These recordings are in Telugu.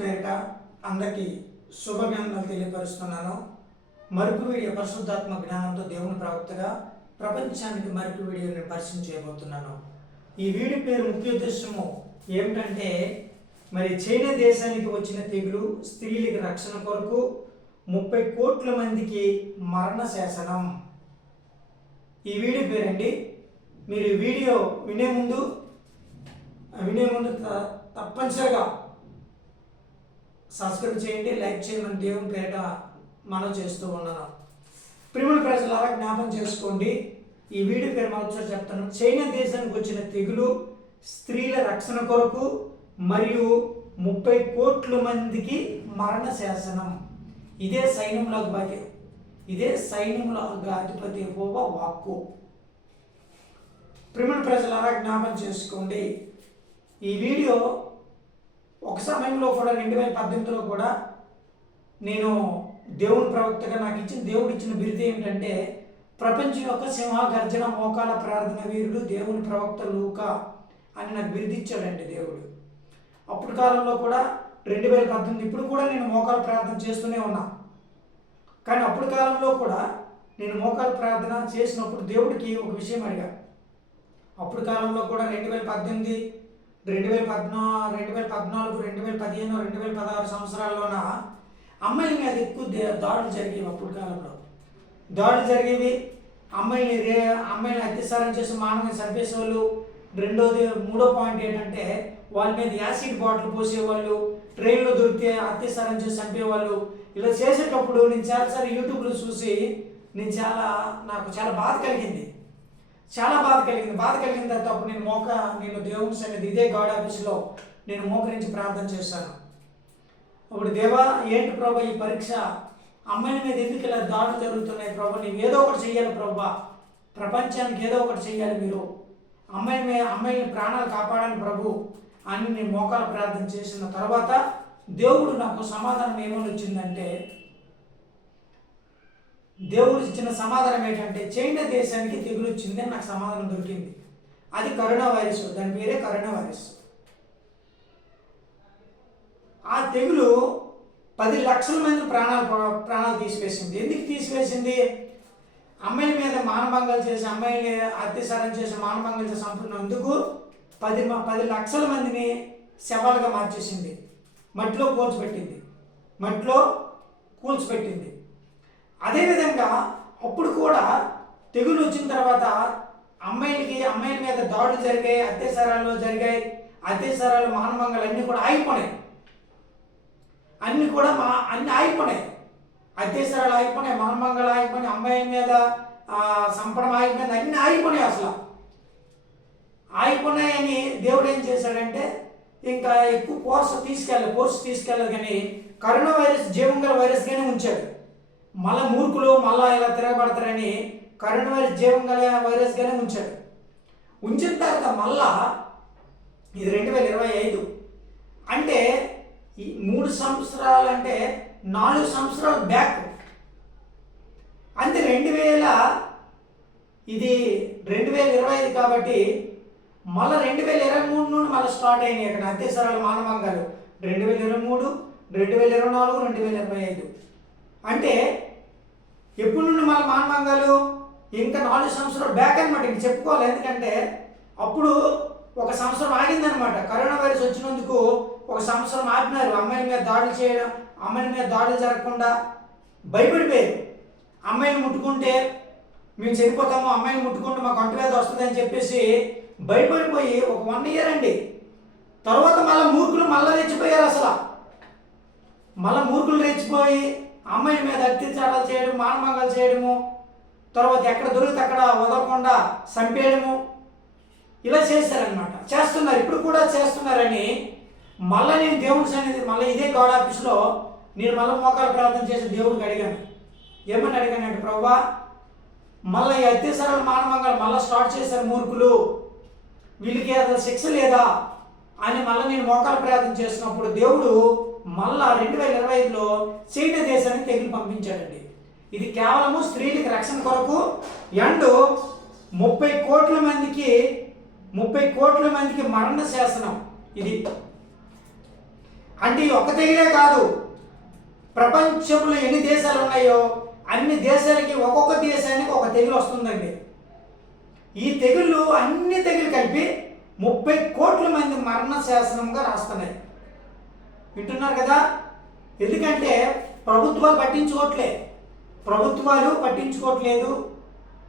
పేరిట అందరికీ శుభాభినందనలు తెలియపరుస్తున్నాను. మరుపు వీడియో పరిశుద్ధాత్మ జ్ఞానంతో దేవుని ప్రవక్తగా ప్రపంచానికి మరుపు వీడియోని పరిచయం చేయబోతున్నాను. ఈ వీడియో పేరు ముఖ్య ఉద్దేశము ఏమిటంటే మరి చైనా దేశానికి వచ్చిన తెగులు స్త్రీలకి రక్షణ కొరకు ముప్పై కోట్ల మందికి మరణ శాసనం. ఈ వీడియో పేరండి. మీరు ఈ వీడియో వినే ముందు వినే ముందు తప్పనిసరిగా సబ్స్క్రైబ్ చేయండి లైక్ చేయమని దేవుని పేట మనం చేస్తూ ఉన్నాను. ప్రిముల ప్రజలారా జ్ఞాపం చేసుకోండి ఈ వీడియో పేరు మరొకసారి చెప్తాను. చైనా దేశానికి వచ్చిన తెగులు స్త్రీల రక్షణ కొరకు మరియు ముప్పై కోట్ల మందికి మరణ శాసనం ఇదే సైన్యంలో భాగ్యం. ఇదే సైన్యంలో అధిపతి హోవా వాక్కు. ప్రిమిల్ ప్రజలారా జ్ఞాపం చేసుకోండి ఈ వీడియో ఒక సమయంలో కూడా రెండు వేల పద్దెనిమిదిలో కూడా నేను దేవుని ప్రవక్తగా నాకు ఇచ్చిన దేవుడు ఇచ్చిన బిరుదు ఏమిటంటే ప్రపంచం యొక్క సింహగర్జన మోకాల ప్రార్థన వీరుడు దేవుని ప్రవక్త లూక అని నాకు బిరుదు ఇచ్చాడండి దేవుడు. అప్పుడు కాలంలో కూడా రెండు వేల పద్దెనిమిది ఇప్పుడు కూడా నేను మోకాల ప్రార్థన చేస్తూనే ఉన్నా. కానీ అప్పుడు కాలంలో కూడా నేను మోకాల ప్రార్థన చేసినప్పుడు దేవుడికి ఒక విషయం అడిగా. అప్పుడు కాలంలో కూడా రెండు వేల పద్దెనిమిది రెండు వేల పద్నా రెండు వేల పద్నాలుగు రెండు వేల పదిహేను రెండు వేల పదహారు సంవత్సరాల్లోన అమ్మాయిల మీద ఎక్కువ దే- దాడులు జరిగేవి అప్పుడు కాలంలో. దాడులు జరిగేవి అమ్మాయిని రే అమ్మాయిని అత్యాచారం చేసి మానవుని చంపేసేవాళ్ళు. రెండోది మూడో పాయింట్ ఏంటంటే వాళ్ళ మీద యాసిడ్ బాటిల్ పోసేవాళ్ళు ట్రైన్లో దొరికితే అత్యాచారం చేసి చంపేవాళ్ళు. ఇలా చేసేటప్పుడు నేను చాలాసార్లు యూట్యూబ్లో చూసి నేను చాలా నాకు చాలా బాధ కలిగింది. చాలా బాధ కలిగింది. బాధ కలిగిన తర్వాత అప్పుడు నేను మోక నేను దేవుని సన్నిధి ఇదే గాడ్ ఆఫీస్లో నేను మోకరించి ప్రార్థన చేశాను. అప్పుడు దేవా ఏంటి ప్రభా ఈ పరీక్ష? అమ్మాయిల మీద ఎందుకు ఇలా దాడులు జరుగుతున్నాయి ప్రభా? నీవు ఏదో ఒకటి చెయ్యాలి ప్రభా. ప్రపంచానికి ఏదో ఒకటి చెయ్యాలి మీరు. అమ్మాయి మీద అమ్మాయిని ప్రాణాలు కాపాడాలి ప్రభు అని నేను మోకాలు ప్రార్థన చేసిన తర్వాత దేవుడు నాకు సమాధానం ఏమని వచ్చిందంటే దేవుడు ఇచ్చిన సమాధానం ఏంటంటే చైనా దేశానికి తెగులు వచ్చింది అని నాకు సమాధానం దొరికింది. అది కరోనా వైరస్ దాని పేరే కరోనా వైరస్. ఆ తెగులు పది లక్షల మంది ప్రాణాలు ప్రాణాలు తీసివేసింది. ఎందుకు తీసివేసింది? అమ్మాయిల మీద మానభంగాలు చేసి అమ్మాయిని అత్యాచారం చేసి మానభంగాలు చేసి చంపుతున్నందుకు పది పది లక్షల మందిని శవాలుగా మార్చేసింది. మట్టిలో కూల్చిపెట్టింది. మట్టిలో కూల్చిపెట్టింది. అదేవిధంగా అప్పుడు కూడా తెగులు వచ్చిన తర్వాత అమ్మాయిలకి అమ్మాయిల మీద దాడులు జరిగాయి అత్యాచారాలు జరిగాయి అత్యాచారాలు మానభంగాలు అన్నీ కూడా ఆగిపోయినాయి. అన్నీ కూడా మా అన్నీ ఆగిపోయినాయి. అత్యాచారాలు ఆగిపోయినాయి మానభంగాలు ఆగిపోయినాయి అమ్మాయిల మీద సంపడం ఆగిపోయింది అన్నీ ఆగిపోయినాయి అసలు. ఆగిపోయినాయని దేవుడు ఏం చేశాడంటే ఇంకా ఎక్కువ కోర్సు తీసుకెళ్ళాలి కోర్సు తీసుకెళ్ళదు కానీ కరోనా వైరస్ జీవంగల వైరస్గానే ఉంచాడు. మళ్ళా మూర్ఖులు మళ్ళా ఇలా తిరగబడతారని కరోనా వైరస్ జీవంగల వైరస్గానే ఉంచాడు ఉంచిన తర్వాత మళ్ళా ఇది రెండు వేల ఇరవై ఐదు. అంటే ఈ మూడు సంవత్సరాలు అంటే నాలుగు సంవత్సరాలు బ్యాక్ అంటే రెండు వేల ఇది రెండు వేల ఇరవై ఐదు కాబట్టి మళ్ళీ రెండు వేల ఇరవై మూడు నుండి మళ్ళీ స్టార్ట్ అయినాయి అక్కడ సరళ మానవంగాలు రెండు వేల ఇరవై మూడు రెండు వేల ఇరవై నాలుగు రెండు వేల ఇరవై ఐదు. అంటే ఎప్పుడు నుండి మళ్ళీ మానవంగాలు ఇంకా నాలుగు సంవత్సరాలు బ్యాక్ అనమాట ఇంక చెప్పుకోవాలి. ఎందుకంటే అప్పుడు ఒక సంవత్సరం ఆగిందనమాట కరోనా వైరస్ వచ్చినందుకు ఒక సంవత్సరం ఆపినారు. అమ్మాయిల మీద దాడులు చేయడం అమ్మాయిల మీద దాడులు జరగకుండా భయపడిపోయారు. అమ్మాయిని ముట్టుకుంటే మేము చనిపోతాము అమ్మాయిని ముట్టుకుంటే మాకు అంటువ్యాధి వస్తుంది అని చెప్పేసి భయపడిపోయి ఒక వన్ ఇయర్ అండి. తర్వాత మళ్ళీ మూర్ఖులు మళ్ళీ రెచ్చిపోయారు అసలు. మళ్ళీ మూర్ఖులు రెచ్చిపోయి అమ్మాయి మీద అత్యాచారాలు చేయడం మానభంగాలు చేయడము తర్వాత ఎక్కడ దొరికితే అక్కడ వదలకుండా చంపేయడము ఇలా చేశారనమాట చేస్తున్నారు ఇప్పుడు కూడా చేస్తున్నారని మళ్ళీ నేను దేవుడి సన్నిధి మళ్ళీ ఇదే గాడ్ ఆఫీస్లో నేను మళ్ళీ మోకాలు ప్రార్థన చేసి దేవుడికి అడిగాను. ఏమని అడిగానంటే ప్రభా మళ్ళీ ఈ అత్యాచారాలు మానవంగా మళ్ళీ స్టార్ట్ చేశారు మూర్ఖులు. వీళ్ళకి అసలు శిక్ష లేదా? అని మళ్ళీ నేను మోకాలు ప్రార్థన చేసినప్పుడు దేవుడు మళ్ళా రెండు వేల ఇరవై ఐదులో చైనా దేశానికి తెగులు పంపించాడండి. ఇది కేవలము స్త్రీలకు రక్షణ కొరకు అండ్ ముప్పై కోట్ల మందికి ముప్పై కోట్ల మందికి మరణ శాసనం ఇది. అంటే ఈ ఒక్క తెగిలే కాదు ప్రపంచంలో ఎన్ని దేశాలు ఉన్నాయో అన్ని దేశాలకి ఒక్కొక్క దేశానికి ఒక తెగులు వస్తుందండి. ఈ తెగుళ్ళు అన్ని తెగులు కలిపి ముప్పై కోట్ల మంది మరణ శాసనంగా రాస్తున్నాయి. వింటున్నారు కదా? ఎందుకంటే ప్రభుత్వాలు పట్టించుకోవట్లే ప్రభుత్వాలు పట్టించుకోవట్లేదు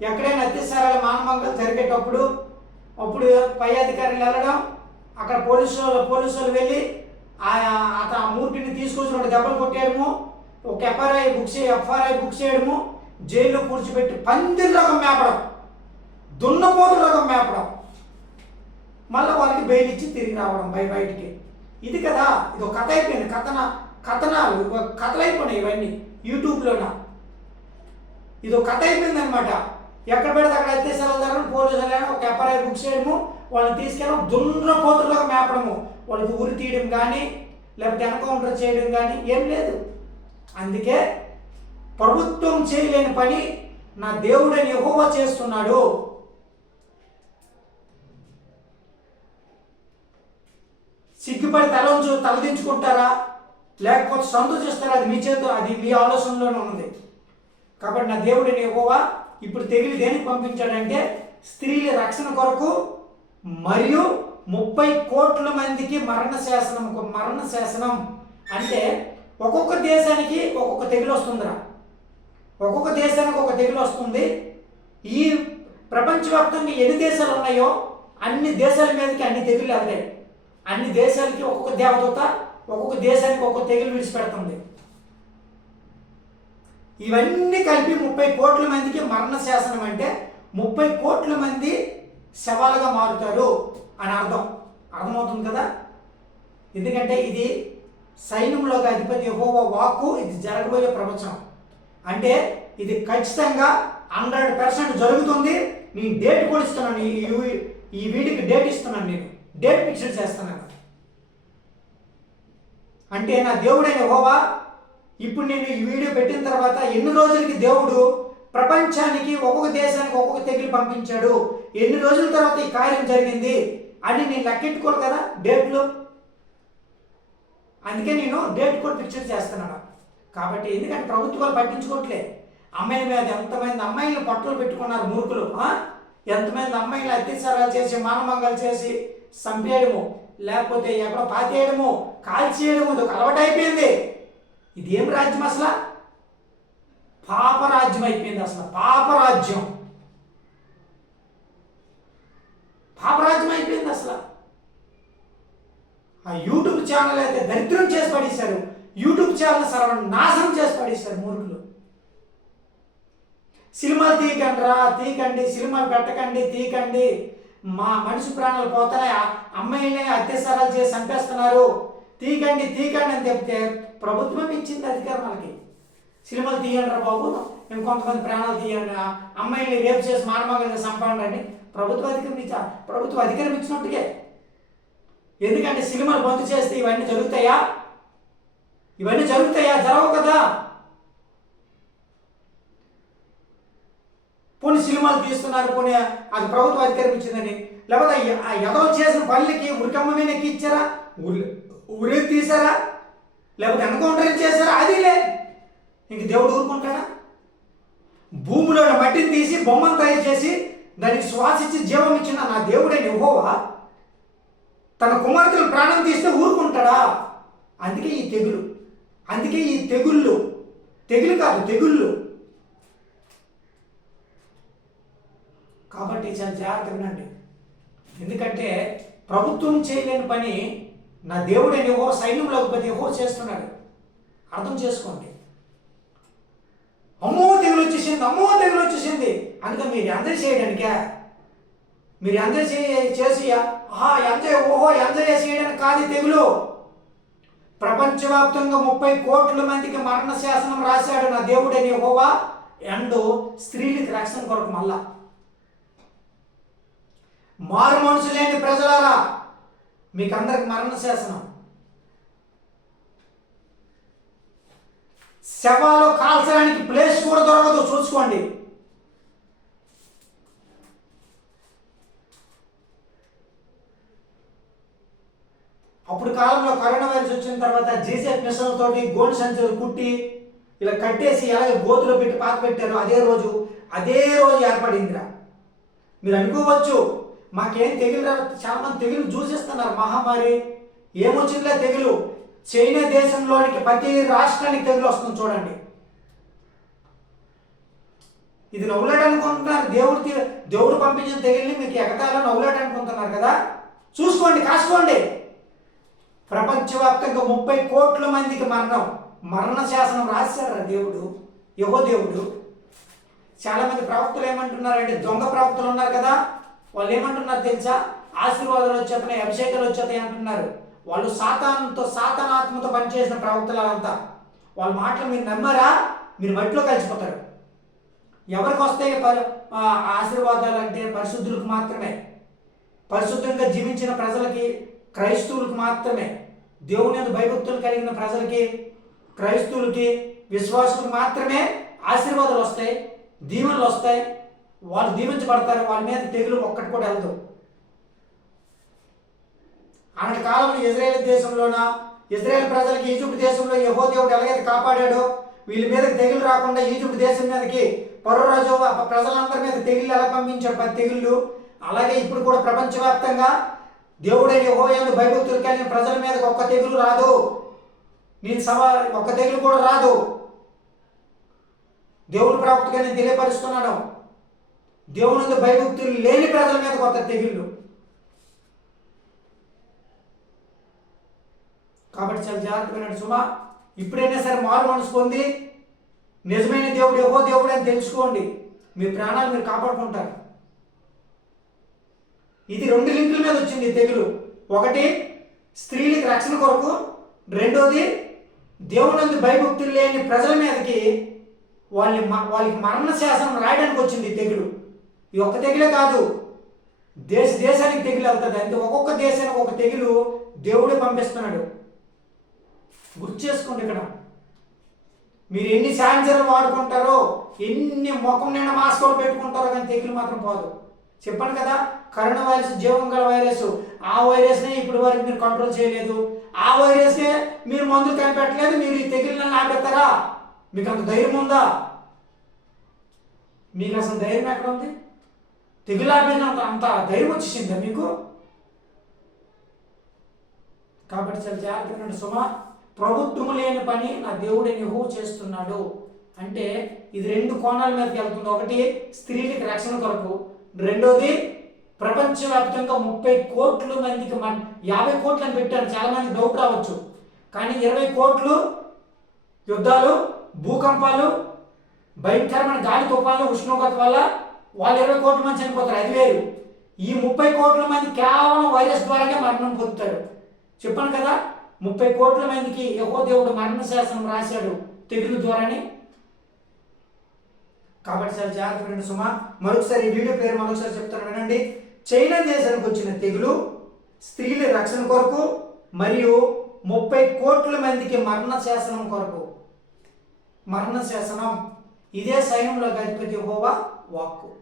ఎక్కడైనా అత్యాచారాలు మానవంగా జరిగేటప్పుడు అప్పుడు పై అధికారులు వెళ్ళడం అక్కడ పోలీసు పోలీసులు పోలీసు వాళ్ళు వెళ్ళి అతను అత- ఆ మూర్తిని తీసుకొచ్చి రెండు దెబ్బలు కొట్టేయడము ఒక ఎఫ్ఆర్ఐ బుక్ చే ఎఫ్ఆర్ఐ బుక్ చేయడము జైల్లో కూర్చోబెట్టి పందిరి రకం మేపడం దున్నపోతు రకం మేపడం. మళ్ళీ వాళ్ళకి బెయిల్ ఇచ్చి తిరిగి రావడం బయ బయటికి. ఇది కదా ఇది ఒక కథ అయిపోయింది కథన కథనాలు ఒక కథలు అయిపోయినాయి ఇవన్నీ యూట్యూబ్లోన. ఇది ఒక కథ అయిపోయింది అనమాట ఎక్కడ పెడితే అక్కడ అత్యాచారాలు జరగడం పోలీసు వెళ్ళడం ఒక ఎఫ్ఐఆర్ బుక్ చేయడము వాళ్ళని తీసుకెళ్ళడం దున్నపోతులుగా మేపడము. వాళ్ళకి ఊరి తీయడం కానీ లేకపోతే ఎన్కౌంటర్ చేయడం కానీ ఏం లేదు. అందుకే ప్రభుత్వం చేయలేని పని నా దేవుడని యెహోవా చేస్తున్నాడు. సిగ్గుపడి తల ఉంచు తలదించుకుంటారా లేకపోతే సంతోషిస్తారా? అది మీ చేత అది మీ ఆలోచనలోనే ఉంది కాబట్టి నా దేవుడిని యెహోవా ఇప్పుడు తెగిలి దేనికి పంపించాడంటే స్త్రీల రక్షణ కొరకు మరియు ముప్పై కోట్ల మందికి మరణ శాసనం ఒక మరణ శాసనం అంటే ఒక్కొక్క దేశానికి ఒక్కొక్క తెగులు వస్తుందిరా. ఒక్కొక్క దేశానికి ఒక తెగులు వస్తుంది. ఈ ప్రపంచవ్యాప్తంగా ఎన్ని దేశాలు ఉన్నాయో అన్ని దేశాల మీదకి అన్ని తెగులు వెళ్తాయి అన్ని దేశాలకి ఒక్కొక్క దేవదూత ఒక్కొక్క దేశానికి ఒక్కొక్క తెగులు విడిచిపెడుతుంది. ఇవన్నీ కలిపి ముప్పై కోట్ల మందికి మరణ శాసనం అంటే ముప్పై కోట్ల మంది శవాలుగా మారుతారు అని అర్థం. అర్థమవుతుంది కదా? ఎందుకంటే ఇది సైన్యంలోకి అధిపతి యెహోవా వాక్కు ఇది జరగబోయే ప్రవచనం. అంటే ఇది ఖచ్చితంగా హండ్రెడ్ పర్సెంట్ జరుగుతుంది. నేను డేట్ కూడా ఇస్తున్నాను ఈ ఈ- డేట్ ఇస్తున్నాను నేను. డేట్ ఫిక్స్ చేస్తున్నాను అంటే నా దేవుడైన హోవా ఇప్పుడు నేను ఈ వీడియో పెట్టిన తర్వాత ఎన్ని రోజులకి దేవుడు ప్రపంచానికి ఒక్కొక్క దేశానికి ఒక్కొక్క తెగులు పంపించాడు? ఎన్ని రోజుల తర్వాత ఈ కార్యం జరిగింది? అని నేను లెక్కెట్టుకోరు కదా డేట్లు. అందుకే నేను డేట్ కూడా పిక్చర్ చేస్తున్నాను. కాబట్టి ఎందుకంటే ప్రభుత్వాలు పట్టించుకోవట్లే. అమ్మాయిల మీద ఎంతమంది అమ్మాయిలు పట్టులు పెట్టుకున్నారు మూర్ఖులు ఎంతమంది అమ్మాయిలు అత్యాచారాలు చేసి మానభంగాలు చేసి చంపేయడము లేకపోతే ఎక్కడ పాతేయడము కాల్చేయడము ఇది ఒక అలవాటు అయిపోయింది. ఇది ఏం రాజ్యం అసలు? పాపరాజ్యం అయిపోయింది అసలు. పాపరాజ్యం. పాపరాజ్యం అయిపోయింది అసలు. ఆ యూట్యూబ్ ఛానల్ అయితే దరిద్రం చేసి పడేశారు. యూట్యూబ్ ఛానల్ సర్వ నాశనం చేసి పడేశారు మూర్ఖులు. సినిమాలు తీయకండి రా తీయకండి సినిమాలు పెట్టకండి తీయకండి. మా మనిషి ప్రాణాలు పోతున్నాయి అమ్మాయిలే అత్యాచారాలు చేసి చంపేస్తున్నారు. తీయకండి తీయకండి అని చెప్తే ప్రభుత్వం ఇచ్చింది అధికారం వాళ్ళకి. సినిమాలు తీయండి బాబు. బాబు కొంతమంది ప్రాణాలు తీయండి అమ్మాయిని రేపు చేసి మానవంగా చంపండి. అని ప్రభుత్వ అధికారం ఇచ్చా. ప్రభుత్వ అధికారం ఇచ్చినట్టుగా ఎందుకంటే సినిమాలు బంద్ చేస్తే ఇవన్నీ జరుగుతాయా? ఇవన్నీ జరుగుతాయా? జరగవు కదా. పోనీ సినిమాలు తీస్తున్నారు పోనీ అది ప్రభుత్వం అధికారం ఇచ్చిందని లేకపోతే ఆ- ఆ చేసిన పనులకి ఉరికమ్మ మీద ఎక్కిచ్చారా? ఊరి ఊరే తీసారా లేకపోతే ఎన్కౌంటర్ చేశారా? అది లే. ఇంక దేవుడు ఊరుకుంటాడా? భూమిలో మట్టిని తీసి బొమ్మను తయారు చేసి దానికి శ్వాసిచ్చి జీవం ఇచ్చిన నా దేవుడే నిహోవా తన కుమార్తెలు ప్రాణం తీస్తే ఊరుకుంటాడా? అందుకే ఈ తెగులు. అందుకే ఈ తెగుళ్ళు. తెగులు కాదు తెగుళ్ళు. కాబట్టి చాలా జాగ్రత్త వినండి ఎందుకంటే ప్రభుత్వం చేయలేని పని నా దేవుడని ఓ సైన్యంలో అధిపతి ఏవో చేస్తున్నాడు. అర్థం చేసుకోండి. అమ్మో తెగులు వచ్చేసింది అమ్మో తెగులు వచ్చేసింది. అందుకే మీరు ఎంజాయ్ చేయడానికే? మీరు ఎంజాయ్ చే- చేసి ఆహా ఎంజాయ్ ఓహో ఎంజాయ్ చేయడానికి కాదు తెగులు. ప్రపంచవ్యాప్తంగా ముప్పై కోట్ల మందికి మరణ శాసనం రాశాడు నా దేవుడని యెహోవా. అండ్ స్త్రీలకి రక్షణ కొరకు మళ్ళా. మారు మనసు లేని ప్రజలారా? మీకు అందరికి మరణ శాసనం శవాలు కాల్చడానికి ప్లేస్ కూడా దొరకదు. చూసుకోండి. అప్పుడు కాలంలో కరోనా వైరస్ వచ్చిన తర్వాత జీసెట్ మిషన్ తోటి గోల్డ్ సంచులు కుట్టి ఇలా కట్టేసి అలాగే గోతులో పెట్టి పాత పెట్టారు అదే రోజు అదే రోజు ఏర్పడిందిరా. మీరు అనుకోవచ్చు మాకేం తెగులు రా చాలా మంది తెగులు చూసేస్తున్నారు. మహమ్మారి ఏమొచ్చిందిలే తెగులు? చైనా దేశంలోనికి ప్రతి రాష్ట్రానికి తెగులు వస్తుంది చూడండి. ఇది నవ్వులాడు అనుకుంటున్నారు. దేవుడు దేవుడు పంపించిన తెగిలిని మీకు ఎగతాలో నవ్వులాడు అనుకుంటున్నారు కదా? చూసుకోండి కాసుకోండి. ప్రపంచవ్యాప్తంగా ముప్పై కోట్ల మందికి మరణం. మరణ శాసనం రాశారు దేవుడు? యహో దేవుడు. చాలామంది ప్రవక్తలు ఏమంటున్నారంటే దొంగ ప్రవక్తలు ఉన్నారు కదా? వాళ్ళు ఏమంటున్నారు తెలుసా? ఆశీర్వాదాలు వచ్చేతనే అభిషేకాలు వచ్చేతాయి అంటున్నారు. వాళ్ళు సాతానంతో సాతానాత్మతో పనిచేసిన ప్రవక్తలంతా. వాళ్ళ మాటలు మీరు నమ్మరా? మీరు మట్టిలో కలిసిపోతారు. ఎవరికి వస్తాయి ఆశీర్వాదాలు అంటే పరిశుద్ధులకు మాత్రమే. పరిశుద్ధంగా జీవించిన ప్రజలకి క్రైస్తవులకు మాత్రమే. దేవుని మీద భయభక్తులు కలిగిన ప్రజలకి క్రైస్తవులకి విశ్వాసులకు మాత్రమే ఆశీర్వాదాలు వస్తాయి దీవెనలు వస్తాయి. వాళ్ళు దీవించబడతారు వాళ్ళ మీద తెగులు ఒక్కటి కూడా వెళ్తావు అనటి కాలంలో ఇజ్రాయేల్ దేశంలోన ఇజ్రాయేల్ ప్రజలకి ఈజిప్ట్ దేశంలో యహో దేవుడు ఎలాగైతే కాపాడాడో వీళ్ళ మీదకి తెగులు రాకుండా ఈజిప్ట్ దేశం మీదకి పర్వరాజు ప్రజలందరి మీద తెగుళ్ళు ఎలా పంపించాడు? పది తెగుళ్ళు. అలాగే ఇప్పుడు కూడా ప్రపంచవ్యాప్తంగా దేవుడైన యహోయాను భయభక్తులు కానీ ప్రజల మీదకి ఒక్క తెగులు రాదు. నేను సవా ఒక్క తెగులు కూడా రాదు. దేవుడు ప్రవక్తగా నేను తెలియపరుస్తున్నాను. దేవునందు భయభక్తులు లేని ప్రజల మీద కొత్త తెగుళ్ళు. కాబట్టి చాలా జాగ్రత్తగా నడు సుమా. ఇప్పుడైనా సరే మారు మనసు పొంది నిజమైన దేవుడు ఎవో దేవుడు అని తెలుసుకోండి. మీ ప్రాణాలు మీరు కాపాడుకుంటారు. ఇది రెండు లింకుల మీద వచ్చింది తెగులు. ఒకటి స్త్రీలకి రక్షణ కొరకు. రెండోది దేవునందు భయభక్తులు లేని ప్రజల మీదకి వాళ్ళ వాళ్ళకి మరణ శాసనం రాయడానికి వచ్చింది తెగులు. ఈ ఒక్క తెగులే కాదు. దేశ దేశానికి తెగులు అవుతుంది. అంటే ఒక్కొక్క దేశానికి ఒక తెగులు దేవుడే పంపిస్తున్నాడు. గుర్తు చేసుకోండి ఇక్కడ. మీరు ఎన్ని శాంజర్లు వాడుకుంటారో ఎన్ని ముఖం నిండా మాస్కులు పెట్టుకుంటారో కానీ తెగులు మాత్రం పోదు. చెప్పాను కదా కరోనా వైరస్ జీవం గల వైరస్. ఆ వైరస్నే ఇప్పటి వరకు మీరు కంట్రోల్ చేయలేదు. ఆ వైరస్నే మీరు మందులు కనిపెట్టలేదు. మీరు ఈ తెగులను ఆపేస్తారా? మీకు అంత ధైర్యం ఉందా? మీకు అసలు ధైర్యం ఎక్కడ ఉంది? తెగులు అంత ధైర్యం వచ్చేసిందా మీకు? కాబట్టి చాలా జాగ్రత్తగా సుమ ప్రభుత్వం లేని పని నా దేవుడు నిహో చేస్తున్నాడు. అంటే ఇది రెండు కోణాల మీదకి వెళ్తుంది. ఒకటి స్త్రీలకు రక్షణ కొరకు రెండోది ప్రపంచవ్యాప్తంగా ముప్పై కోట్ల మందికి మన యాభై కోట్లు అని పెట్టారు. చాలా మంది డౌట్ రావచ్చు. కానీ ఇరవై కోట్లు యుద్ధాలు భూకంపాలు భయంకరమైన గాలి తుఫాన్లు ఉష్ణోగ్రత వల్ల వాళ్ళు ఇరవై కోట్ల మంది చనిపోతారు అది వేరు. ఈ ముప్పై కోట్ల మంది కేవలం వైరస్ ద్వారానే మరణం పొందుతారు. చెప్పాను కదా ముప్పై కోట్ల మందికి యహో దేవుడు మరణ శాసనం రాశాడు తెగులు ద్వారానే. కాబట్టి సార్ జాగ్రత్త వినండి సుమా. మరొకసారి ఈ వీడియో పేరు మరొకసారి చెప్తాను వినండి. చైనా దేశానికి వచ్చిన తెగులు స్త్రీల రక్షణ కొరకు మరియు ముప్పై కోట్ల మందికి మరణ శాసనం కొరకు. మరణ శాసనం ఇదే సైన్యంలో అధిపతి హోవా వాక్కు.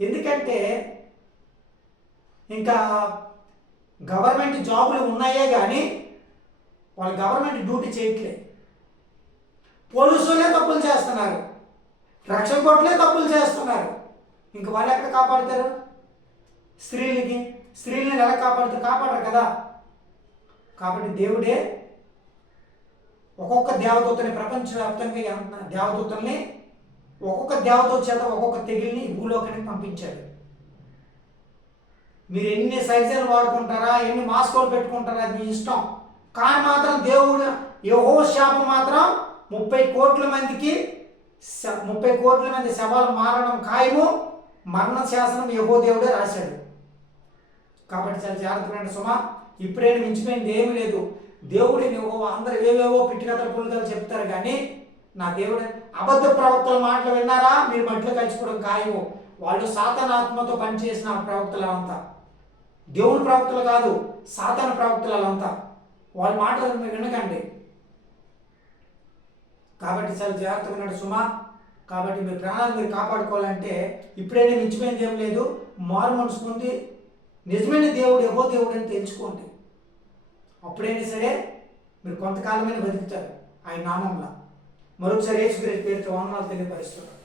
ఎందుకంటే ఇంకా గవర్నమెంట్ జాబులు ఉన్నాయే కానీ వాళ్ళు గవర్నమెంట్ డ్యూటీ చేయట్లే పోలీసులే తప్పులు చేస్తున్నారు. రక్షణ కోట్లే తప్పులు చేస్తున్నారు. ఇంక వాళ్ళు ఎక్కడ కాపాడుతారు? స్త్రీలకి. స్త్రీలను ఎలా కాపాడుతారు? కాపాడరు కదా. కాబట్టి దేవుడే ఒక్కొక్క దేవదూతని ప్రపంచవ్యాప్తంగా దేవదూతల్ని ఒక్కొక్క దేవత చేత ఒక్కొక్క తెగిల్ని భూలోకానికి పంపించాడు. మీరు ఎన్ని సైజులు వాడుకుంటారా ఎన్ని మాస్కోలు పెట్టుకుంటారా అది ఇష్టం. కానీ మాత్రం దేవుడు యహో శాపం మాత్రం ముప్పై కోట్ల మందికి శ- ముప్పై కోట్ల మంది శవాలు మారడం ఖాయము. మరణ శాసనం యహో దేవుడే రాశాడు. కాబట్టి చాలా జాగ్రత్తగా సుమా. ఇప్పుడైనా మించిపోయింది ఏమీ లేదు. దేవుడిని ఓ అందరు ఏవేవో పిట్టి కథలు పులికలు చెప్తారు కానీ నా దేవుడే అబద్ధ ప్రవక్తల మాటలు విన్నారా? మీరు మట్టిలో కలిసిపోవడం ఖాయము. వాళ్ళు సాతనాత్మతో పనిచేసిన ప్రవక్తలు అంతా దేవుని ప్రవక్తలు కాదు సాతన ప్రవక్తలు అంతా వాళ్ళ మాటలు మీరు వినకండి. కాబట్టి చాలా జాగ్రత్తగా ఉన్నాడు సుమా. కాబట్టి మీ ప్రాణాలు మీరు కాపాడుకోవాలంటే ఇప్పుడైనా మించిపోయింది ఏం లేదు. మారు మనసు పొంది నిజమైన దేవుడు ఎవో దేవుడు అని తెలుసుకోండి. అప్పుడైనా సరే మీరు కొంతకాలమైన బతుకుతారు. ఆయన నామంలో. మరొకసారి యేసుక్రీస్తు పేరుతో వందనాలు తెలియపరుస్తున్నారు